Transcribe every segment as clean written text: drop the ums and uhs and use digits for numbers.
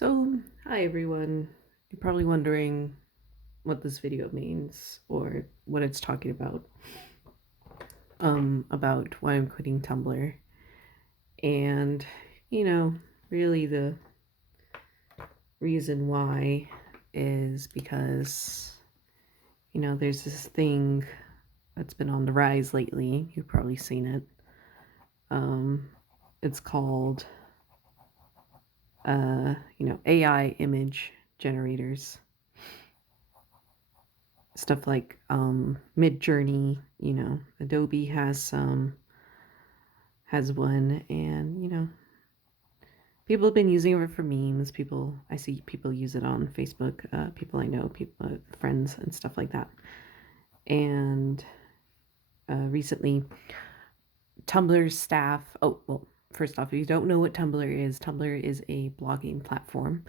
Hi everyone. You're probably wondering what this video means or what it's talking about why I'm quitting Tumblr. And, you know, really the reason why is because, there's this thing that's been on the rise lately. You've probably seen it. Um, it's called, AI image generators. Stuff like Mid-Journey, Adobe has one, and people have been using it for memes. I see people use it on Facebook, people I know, people, friends and stuff like that. And recently Tumblr's staff, oh well, first off, if you don't know what Tumblr is a blogging platform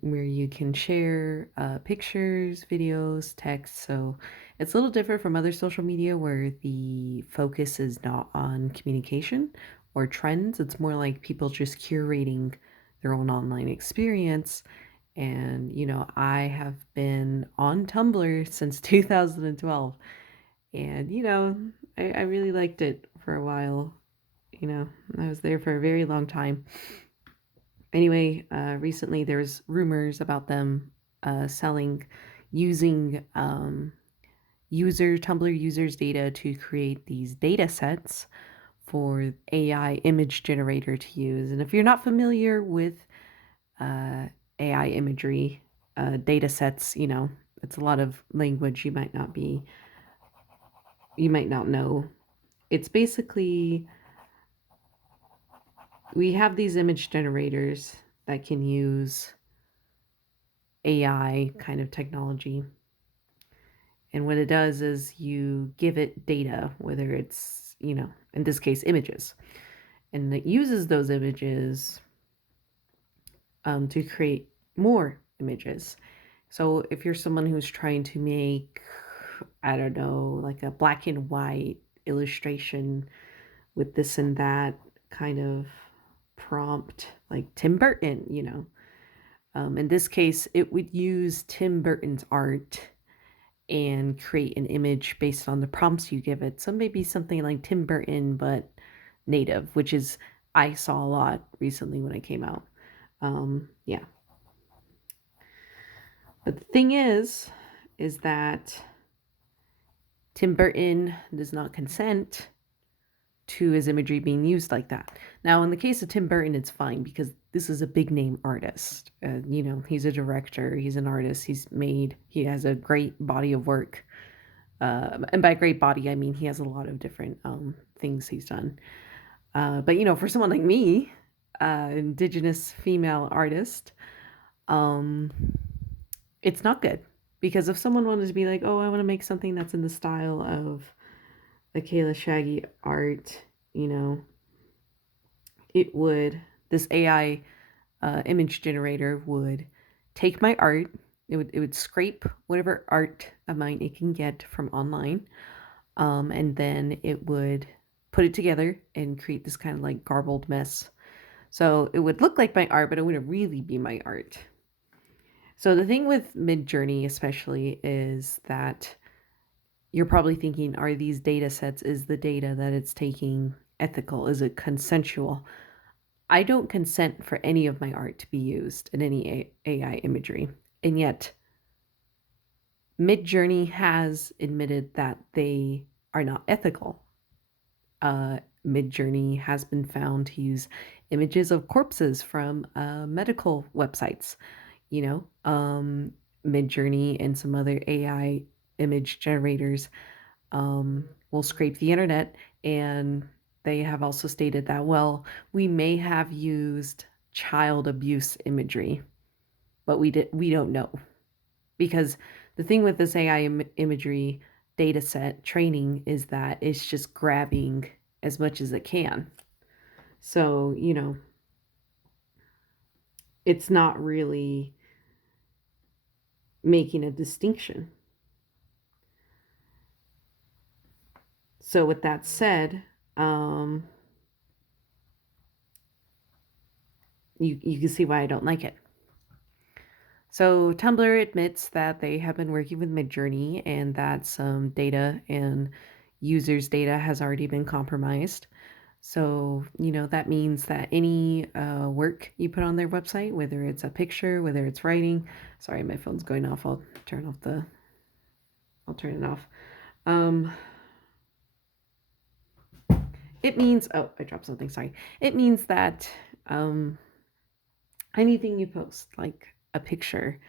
where you can share pictures, videos, text. So it's a little different from other social media where the focus is not on communication or trends. It's more like people just curating their own online experience. And, I have been on Tumblr since 2012. And, I really liked it for a while. I was there for a very long time. Anyway, recently there's rumors about them selling, using Tumblr users' data to create these data sets for AI image generator to use. And if you're not familiar with AI imagery data sets, it's a lot of language you might not know. It's basically, we have these image generators that can use AI kind of technology. And what it does is you give it data, whether it's, in this case, images. And it uses those images to create more images. So if you're someone who's trying to make, I don't know, like a black and white illustration with this and that kind of prompt, like Tim Burton, in this case, it would use Tim Burton's art and create an image based on the prompts you give it. So maybe something like Tim Burton, but native, which is I saw a lot recently when it came out. Yeah. But the thing is that Tim Burton does not consent to his imagery being used like that. Now, in the case of Tim Burton, it's fine because this is a big name artist. He's a director, he's an artist, he has a great body of work. And by great body, I mean he has a lot of different things he's done. But, for someone like me, indigenous female artist, um, it's not good. Because if someone wanted to be like, oh, I want to make something that's in the style of the Kayla Shaggy art, you know, this AI image generator would take my art, it would scrape whatever art of mine it can get from online, and then it would put it together and create this kind of like garbled mess. So it would look like my art, but it wouldn't really be my art. So the thing with Midjourney especially is that you're probably thinking, are these data sets, is the data that it's taking ethical? Is it consensual? I don't consent for any of my art to be used in any AI imagery. And yet, Midjourney has admitted that they are not ethical. Midjourney has been found to use images of corpses from medical websites. You know, Midjourney and some other AI image generators will scrape the internet, and they have also stated that, well, we may have used child abuse imagery, but we don't know, because the thing with this AI imagery data set training is that it's just grabbing as much as it can. So, it's not really making a distinction. So with that said, you can see why I don't like it. So Tumblr admits that they have been working with Midjourney and that some data and users' data has already been compromised. So, that means that any work you put on their website, whether it's a picture, whether it's writing, sorry, my phone's going off. I'll turn it off. Um, it means, oh, I dropped something, sorry. It means that um, anything you post, like a picture,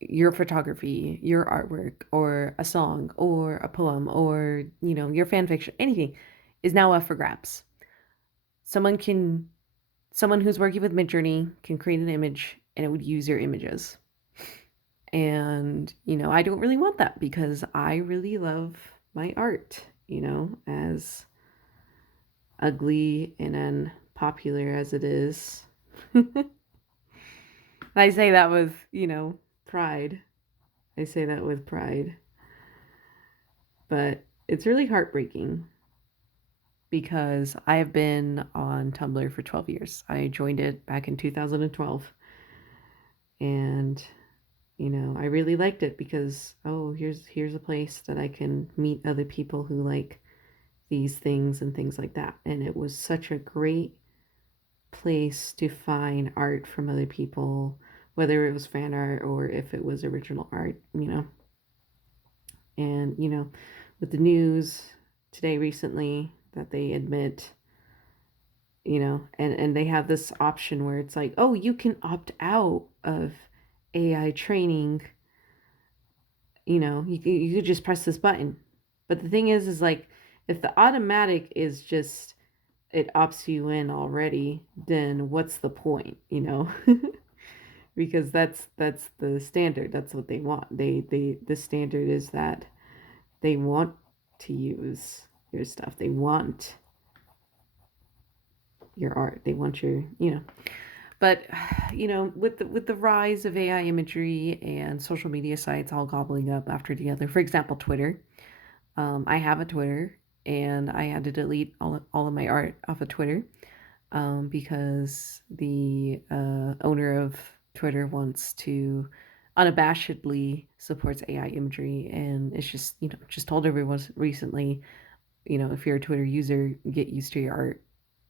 your photography, your artwork, or a song, or a poem, or, your fan fiction, anything is now up for grabs. Someone can Someone who's working with Midjourney can create an image and it would use your images. And, I don't really want that because I really love my art, as ugly and unpopular as it is. I say that with, pride. I say that with pride. But it's really heartbreaking because I have been on Tumblr for 12 years. I joined it back in 2012. And I really liked it because here's a place that I can meet other people who like these things and things like that. And it was such a great place to find art from other people, whether it was fan art or if it was original art. And with the news today recently that they admit, and they have this option where it's like, oh, you can opt out of AI training. You could just press this button. But the thing is like, if the automatic is just it opts you in already, then what's the point? Because that's the standard. That's what they want. The standard is that they want to use your stuff. They want your art. They want your. But with the rise of AI imagery and social media sites all gobbling up after together, for example, Twitter. I have a Twitter, and I had to delete all of my art off of Twitter because the owner of Twitter wants to unabashedly supports AI imagery, and it's just told everyone recently, if you're a Twitter user, get used to your art,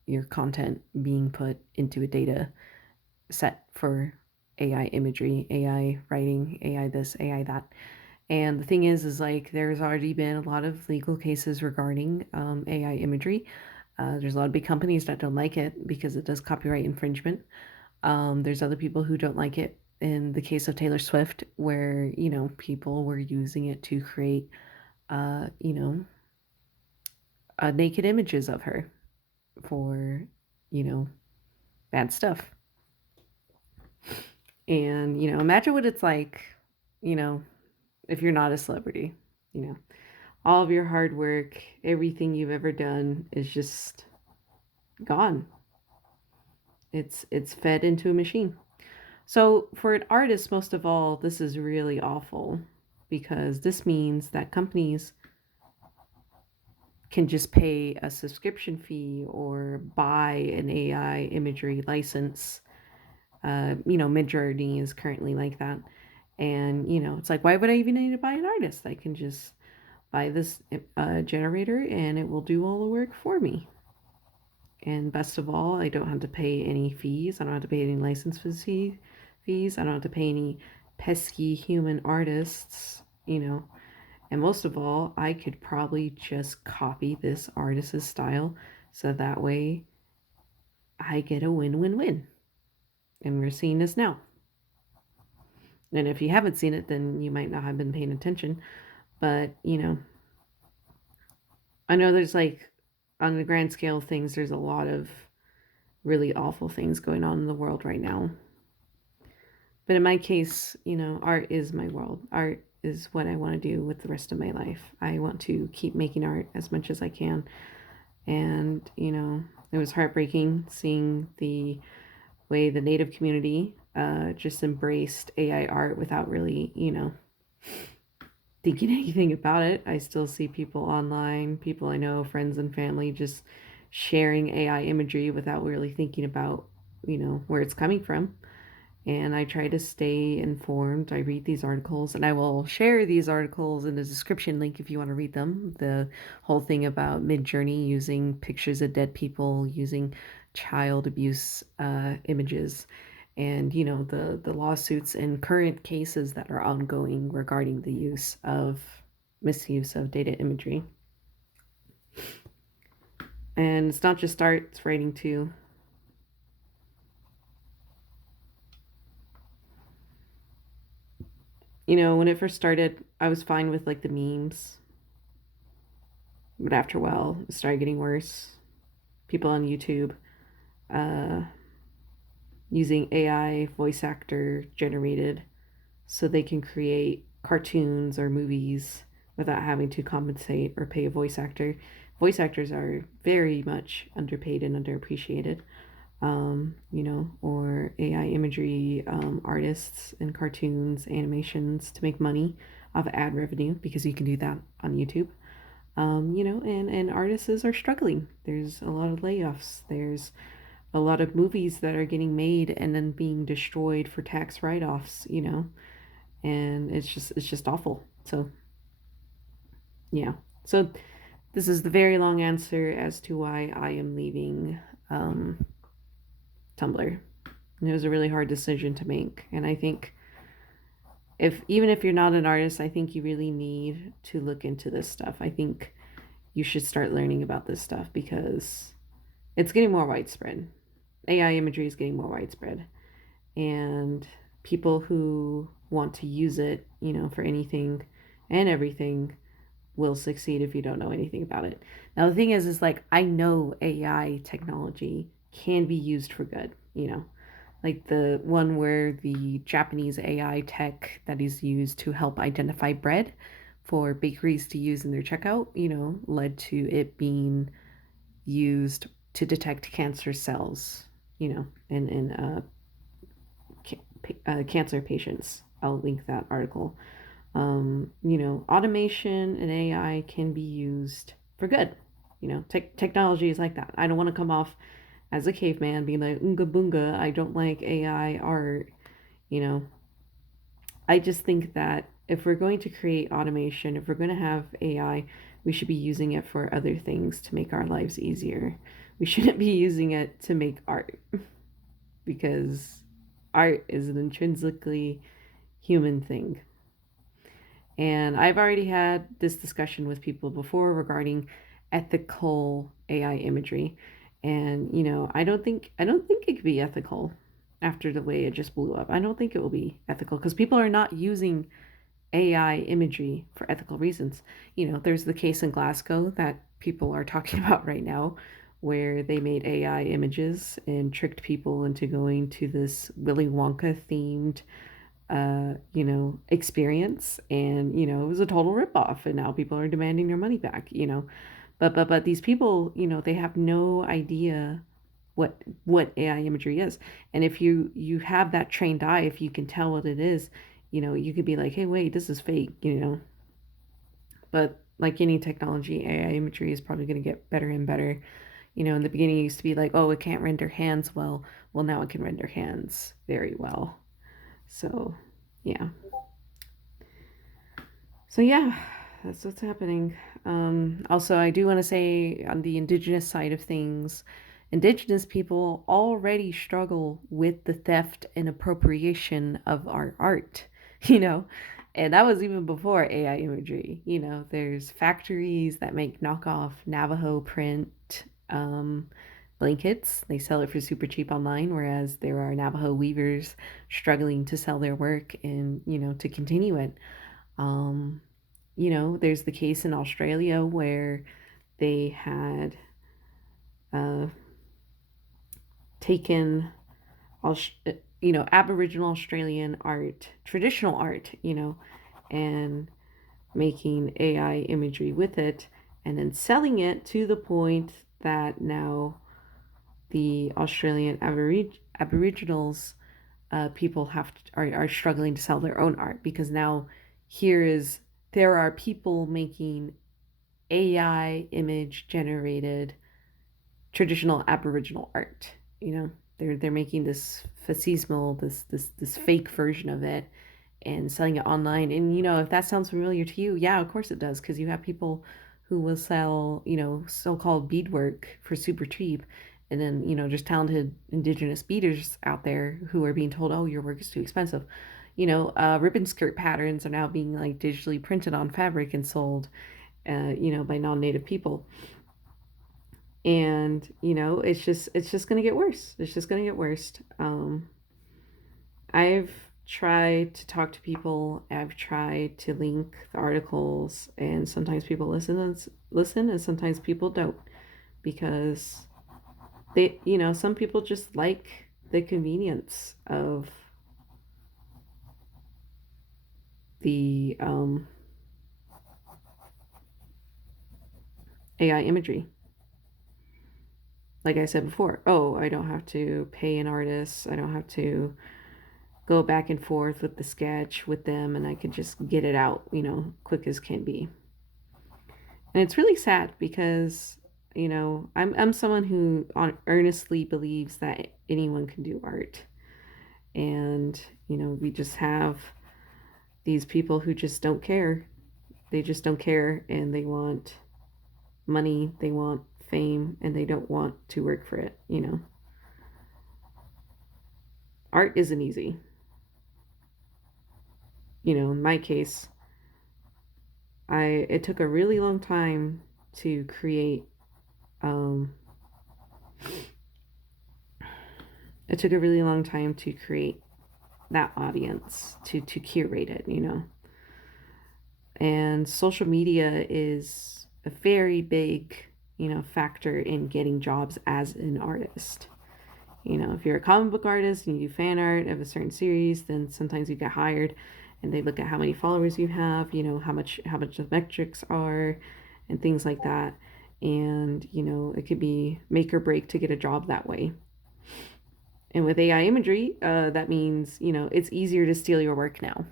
your content being put into a data set for AI imagery, AI writing, AI this, AI that. And the thing is like there's already been a lot of legal cases regarding AI imagery. There's a lot of big companies that don't like it because it does copyright infringement. There's other people who don't like it. In the case of Taylor Swift, where people were using it to create, uh, you know, naked images of her for, you know, bad stuff. And imagine what it's like, you know, if you're not a celebrity. You know, all of your hard work, everything you've ever done is just gone. It's fed into a machine. So for an artist, most of all, this is really awful because this means that companies can just pay a subscription fee or buy an AI imagery license. Midjourney is currently like that. And, it's like, why would I even need to buy an artist? I can just buy this generator and it will do all the work for me. And best of all, I don't have to pay any fees. I don't have to pay any license fees. I don't have to pay any pesky human artists. And most of all, I could probably just copy this artist's style so that way I get a win-win-win. And we're seeing this now. And if you haven't seen it, then you might not have been paying attention. But, I know there's like, on the grand scale of things, there's a lot of really awful things going on in the world right now. But in my case, art is my world. Art is what I want to do with the rest of my life. I want to keep making art as much as I can. And, it was heartbreaking seeing the way the Native community just embraced AI art without really, thinking anything about it. I still see people online, people I know, friends and family, just sharing AI imagery without really thinking about where it's coming from. And I try to stay informed. I read these articles, and I will share these articles in the description link if you want to read them. The whole thing about Midjourney using pictures of dead people, using child abuse images, and the lawsuits and current cases that are ongoing regarding the misuse of data imagery. And it's not just art; it's writing too. When it first started, I was fine with like the memes, but after a while, it started getting worse. People on YouTube uh, using AI voice actor generated so they can create cartoons or movies without having to compensate or pay a voice actor. Voice actors are very much underpaid and underappreciated. Or AI imagery artists and cartoons, animations to make money off of ad revenue because you can do that on YouTube. And artists are struggling. There's a lot of layoffs. There's a lot of movies that are getting made and then being destroyed for tax write-offs, and it's just awful. So, yeah. So this is the very long answer as to why I am leaving um, Tumblr. And it was a really hard decision to make, and I think even if you're not an artist, I think you really need to look into this stuff. I think you should start learning about this stuff because it's getting more widespread. AI imagery is getting more widespread, and people who want to use it, for anything and everything will succeed if you don't know anything about it. Now the thing is like I know AI technology can be used for good, like the one where the Japanese AI tech that is used to help identify bread for bakeries to use in their checkout, led to it being used to detect cancer cells, in cancer patients. I'll link that article. Automation and AI can be used for good. Technology is like that. I don't want to come off as a caveman being like, unga bunga, I don't like AI art. You know, I just think that if we're going to create automation, if we're going to have AI, we should be using it for other things to make our lives easier. We shouldn't be using it to make art because art is an intrinsically human thing. And I've already had this discussion with people before regarding ethical AI imagery. And I don't think it could be ethical after the way it just blew up. I don't think it will be ethical because people are not using AI imagery for ethical reasons. There's the case in Glasgow that people are talking about right now where they made AI images and tricked people into going to this Willy Wonka themed experience, and it was a total ripoff, and now people are demanding their money back. But these people, they have no idea what AI imagery is, and if you have that trained eye, if you can tell what it is, you could be like, hey, wait, this is fake. But like any technology, AI imagery is probably going to get better and better. In the beginning, it used to be like, oh, it can't render hands well. Well, now it can render hands very well. So, yeah. So yeah, that's what's happening. Also, I do want to say on the indigenous side of things, indigenous people already struggle with the theft and appropriation of our art, you know, and that was even before AI imagery. There's factories that make knockoff Navajo print blankets. They sell it for super cheap online, whereas there are Navajo weavers struggling to sell their work and, to continue it. Um, there's the case in Australia where they had uh, taken, Aboriginal Australian art, traditional art, and making AI imagery with it and then selling it to the point that now the Australian Aboriginals people are struggling to sell their own art because now there are people making AI image generated traditional Aboriginal art. they're making this fascismal, this fake version of it and selling it online. And if that sounds familiar to you, yeah, of course it does, because you have people who will sell, so-called beadwork for super cheap, and then just talented indigenous beaders out there who are being told, oh, your work is too expensive. Ribbon skirt patterns are now being like digitally printed on fabric and sold, by non-native people. And it's just gonna get worse. It's just gonna get worse. I've tried to talk to people. I've tried to link the articles, and sometimes people listen, and sometimes people don't, because some people just like the convenience of the AI imagery. Like I said before, oh, I don't have to pay an artist. I don't have to go back and forth with the sketch with them, and I can just get it out, quick as can be. And it's really sad because, I'm someone who earnestly believes that anyone can do art. And, we just have these people who just don't care. They just don't care, and they want money, they want fame, and they don't want to work for it. Art isn't easy. In my case, it took a really long time to create um it took a really long time to create that audience, to curate it. And social media is a very big factor in getting jobs as an artist. If you're a comic book artist and you do fan art of a certain series, then sometimes you get hired, and they look at how many followers you have, how much the metrics are, and things like that. And it could be make or break to get a job that way. And with AI imagery, that means it's easier to steal your work now.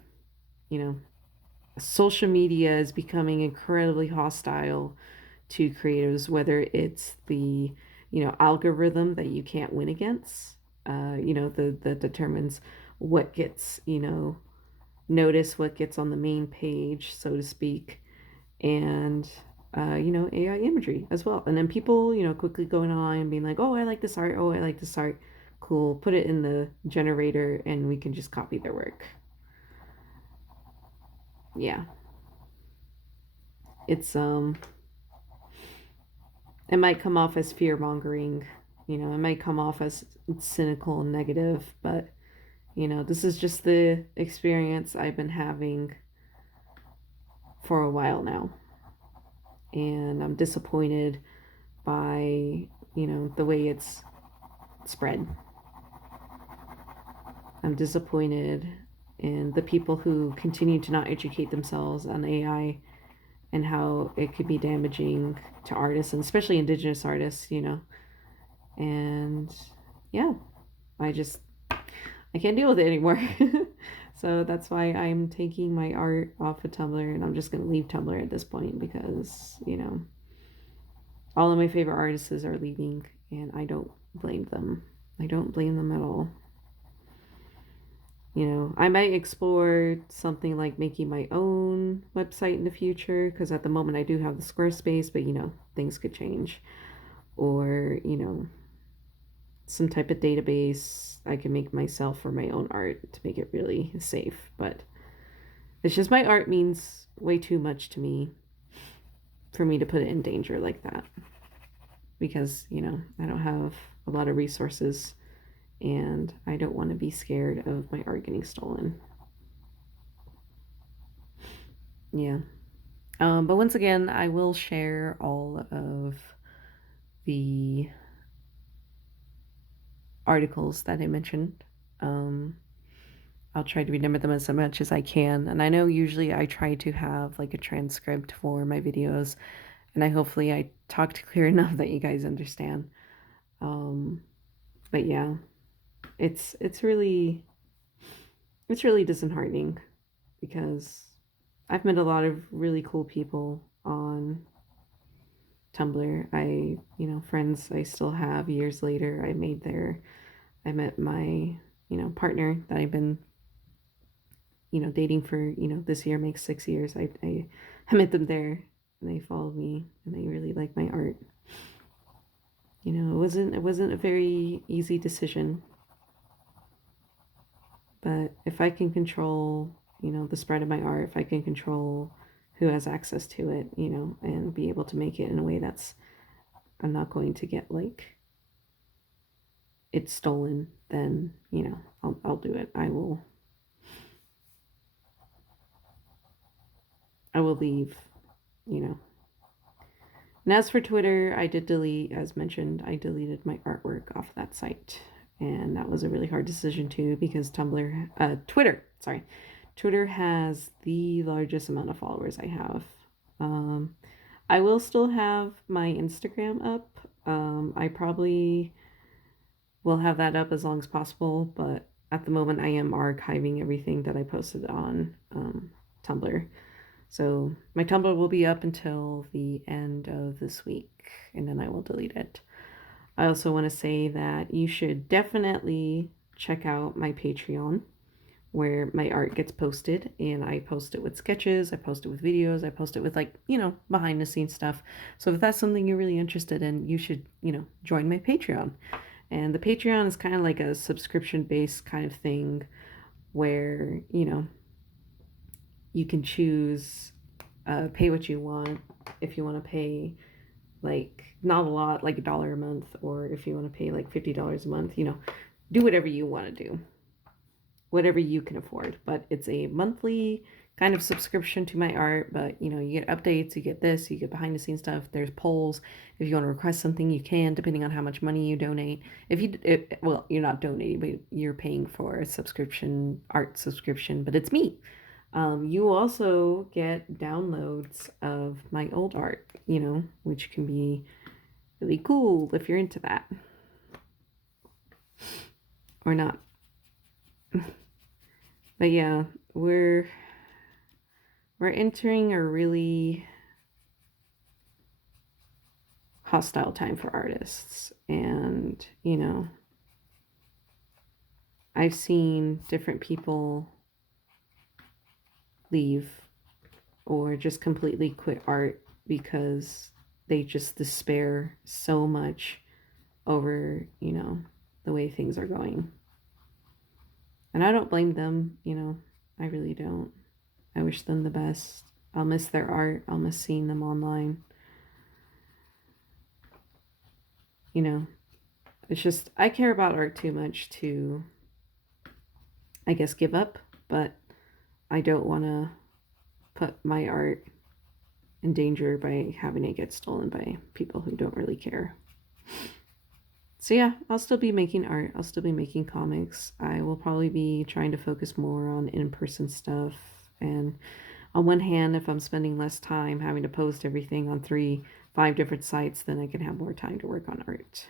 You know, Social media is becoming incredibly hostile to creatives, whether it's the algorithm that you can't win against, that determines what gets noticed, what gets on the main page, so to speak, and AI imagery as well. And then people quickly going on and being like, oh, I like this art, oh, I like this art, cool, put it in the generator and we can just copy their work. Yeah, it's it might come off as fear mongering, it might come off as cynical and negative, but this is just the experience I've been having for a while now. And I'm disappointed by, the way it's spread. I'm disappointed in the people who continue to not educate themselves on AI and how it could be damaging to artists, and especially indigenous artists. And yeah, I just I can't deal with it anymore. So that's why I'm taking my art off of Tumblr, and I'm just gonna leave Tumblr at this point, because all of my favorite artists are leaving, and I don't blame them. I don't blame them at all. I might explore something like making my own website in the future, because at the moment I do have the Squarespace, but things could change. Or some type of database I can make myself for my own art to make it really safe. But it's just my art means way too much to me for me to put it in danger like that, because I don't have a lot of resources, and I don't want to be scared of my art getting stolen. Yeah. But once again, I will share all of the articles that I mentioned. I'll try to remember them as much as I can. And I know usually I try to have like a transcript for my videos, and hopefully I talked clear enough that you guys understand. But yeah, it's really disheartening, because I've met a lot of really cool people on Tumblr. Friends I still have years later I made there. I met my, partner that I've been, dating for, this year makes 6 years. I met them there and they followed me and they really like my art. It wasn't a very easy decision, but if I can control, the spread of my art, if I can control who has access to it, and be able to make it in a way that's I'm not going to get like it stolen, then I'll do it. I will leave, you know. And as for Twitter, I did delete, as mentioned, I deleted my artwork off that site. And that was a really hard decision too because Twitter has the largest amount of followers I have. I will still have my Instagram up. I probably will have that up as long as possible, but at the moment I am archiving everything that I posted on Tumblr. So my Tumblr will be up until the end of this week, and then I will delete it. I also want to say that you should definitely check out my Patreon where my art gets posted, and I post it with sketches, I post it with videos, I post it with behind the scenes stuff. So if that's something you're really interested in, you should, join my Patreon. And the Patreon is kind of like a subscription based kind of thing where, you can choose pay what you want. If you want to pay like not a lot, like $1 a month, or if you want to pay like $50 a month, do whatever you want to do, whatever you can afford. But it's a monthly kind of subscription to my art, but you get updates, you get this, you get behind the scenes stuff, there's polls. If you want to request something, you can, depending on how much money you donate. Well, you're not donating, but you're paying for a subscription, art subscription, but it's me. You also get downloads of my old art, which can be really cool if you're into that or not. But yeah, we're entering a really hostile time for artists, and I've seen different people leave or just completely quit art because they just despair so much over, the way things are going. And I don't blame them, I really don't. I wish them the best. I'll miss their art. I'll miss seeing them online. It's just, I care about art too much to, I guess, give up, but I don't want to put my art in danger by having it get stolen by people who don't really care. So yeah, I'll still be making art. I'll still be making comics. I will probably be trying to focus more on in-person stuff. And on one hand, if I'm spending less time having to post everything on 5 different sites, then I can have more time to work on art.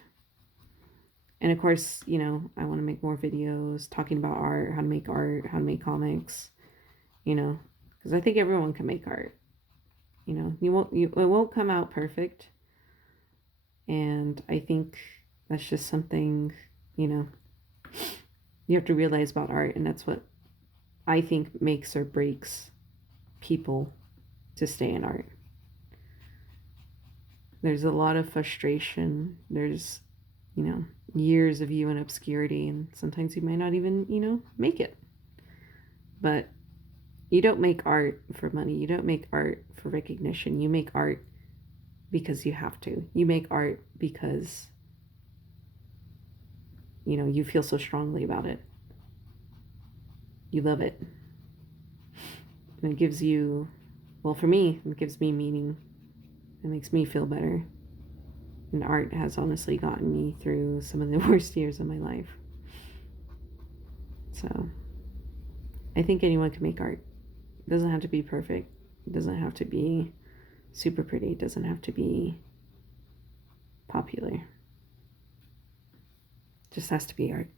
And of course, I want to make more videos talking about art, how to make comics, because I think everyone can make art. It won't come out perfect. And I think that's just something, you have to realize about art. And that's what I think makes or breaks people to stay in art. There's a lot of frustration. There's, years of you in obscurity, and sometimes you might not even, make it. But you don't make art for money. You don't make art for recognition. You make art because you have to. You make art because, you feel so strongly about it. You love it. And it gives you, well, for me, it gives me meaning. It makes me feel better. And art has honestly gotten me through some of the worst years of my life. So I think anyone can make art. It doesn't have to be perfect. It doesn't have to be super pretty. It doesn't have to be popular. It just has to be art.